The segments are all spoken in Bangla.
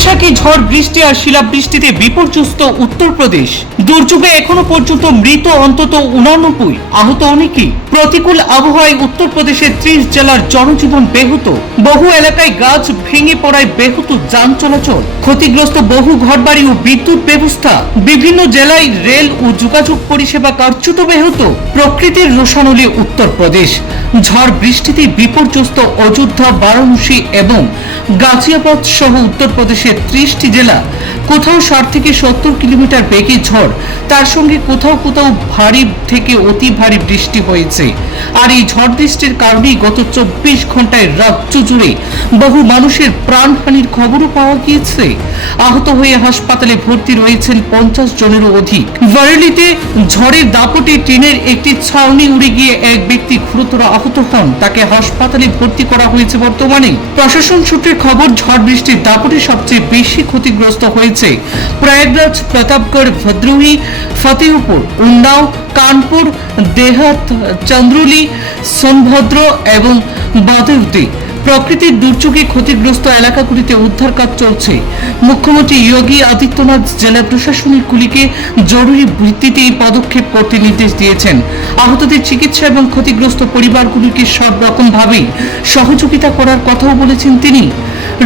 কালবৈশাখী ঝড় বৃষ্টি আর শিলাবৃষ্টিতে বিপর্যস্ত উত্তরপ্রদেশ। দুর্যোগে এখনো পর্যন্ত মৃত অন্তত 89, আহত অনেকেই। প্রতিকূল আবহাওয়ায় উত্তরপ্রদেশের 30 জেলার জনজীবন ব্যাহত। বহু এলাকায় গাছ ভেঙে পড়ায় ব্যাহত যান চলাচল, ক্ষতিগ্রস্ত বহু ঘরবাড়ি ও বিদ্যুৎ ব্যবস্থা। বিভিন্ন জেলায় রেল ও যোগাযোগ পরিষেবা কার্যত ব্যাহত। প্রকৃতির রোষানলে উত্তরপ্রদেশ। ঝড় বৃষ্টিতে বিপর্যস্ত অযোধ্যা, বারাণসী এবং গাজিয়াবাদ সহ উত্তরপ্রদেশের 30টি জেলা। কোথাও 60 থেকে 70 কিলোমিটার বেগে ঝড়, তার সঙ্গে কোথাও কোথাও ভারী থেকে অতি ভারী বৃষ্টি হয়েছে। আর এই ঝড় বৃষ্টির কারণেই গত 24 ঘন্টায় রাজ্য জুড়ে বহু মানুষের প্রাণহানির খবরও পাওয়া গিয়েছে। আহত হয়ে হাসপাতালে ভর্তি রয়েছেন 50 জনেরও অধিক। বারেলিতে ঝড়ের দাপটে ট্রেনের একটি ছাউনি উড়ে গিয়ে এক ব্যক্তি গুরুতর আহত হন, তাকে হাসপাতালে ভর্তি করা হয়েছে। বর্তমানে প্রশাসন সূত্রের খবর, ঝড় বৃষ্টির দাপটে সবচেয়ে বেশি ক্ষতিগ্রস্ত হয়েছে প্রয়াগরাজ, প্রতাপগড়, ভদ্রোহী, ফতেহপুর, উন্নাও, কানপুর, দেহাত, চন্দ্রৌলি, সোনভদ্র এবং বাদেউতে। প্রকৃতির দুর্যোগে ক্ষতিগ্রস্ত এলাকাগুলিতে উদ্ধার কাজ চলছে। মুখ্যমন্ত্রী যোগী আদিত্যনাথ জেলা প্রশাসনিকগুলিকে জরুরি ভিত্তিতে এই পদক্ষেপ করতে নির্দেশ দিয়েছেন। আহতদের চিকিৎসা এবং ক্ষতিগ্রস্ত পরিবারগুলিকে সব রকম ভাবেই সহযোগিতা করার কথাও বলেছেন তিনি।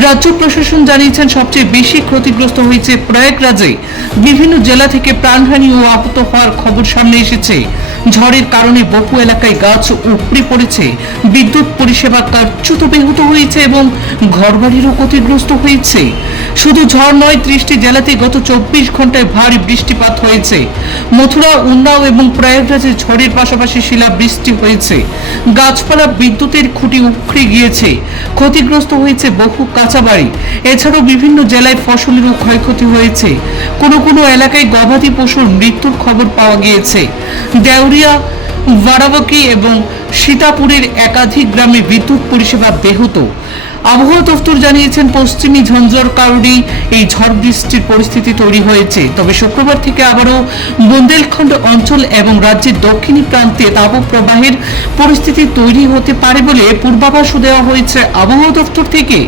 রাজ্য প্রশাসন জানিয়েছেন, সবচেয়ে বেশি ক্ষতিগ্রস্ত হয়েছে প্রয়াগরাজে। বিভিন্ন জেলা থেকে প্রাণহানি ও আহত হওয়ার খবর সামনে এসেছে। ঝড়ের কারণে বহু এলাকায় গাছ উপড়ে পড়েছে, বিদ্যুৎ পরিষেবা কার্যত ব্যাহত হয়েছে এবং ঘরবাড়িরও ক্ষতিগ্রস্ত হয়েছে। শুধু ঝড় নয়, 30টি জেলাতে গত 24 ঘন্টায় ভারী বৃষ্টিপাত হয়েছে। মথুরা, উন্নাও এবং প্রয়াগরাজে ঝড়ের পাশাপাশি শিলাবৃষ্টি হয়েছে। গাছপালা, বিদ্যুতের খুঁটি উখড়ে গিয়েছে, ক্ষতিগ্রস্ত হয়েছে বহু কাঁচা বাড়ি। এছাড়াও বিভিন্ন জেলায় ফসলেরও ক্ষয়ক্ষতি হয়েছে। কোনো কোনো এলাকায় গবাদি পশুর মৃত্যুর খবর পাওয়া গিয়েছে। দেউরিয়া, বারাবাকি এবং সীতাপুরের একাধিক গ্রামে বিদ্যুৎ পরিষেবা ব্যাহত। আবহাওয়া দফতর জানিয়েছেন, পশ্চিমী ঝঞ্ঝার কারণেই এই ঝড় বৃষ্টির পরিস্থিতি তৈরি হয়েছে। তবে শুক্রবার থেকে আবারও বুন্দেলখণ্ড অঞ্চল এবং রাজ্যের দক্ষিণী প্রান্তে তাপপ্রবাহের পরিস্থিতি তৈরি হতে পারে বলে পূর্বাভাসও দেওয়া হয়েছে আবহাওয়া দফতর থেকে।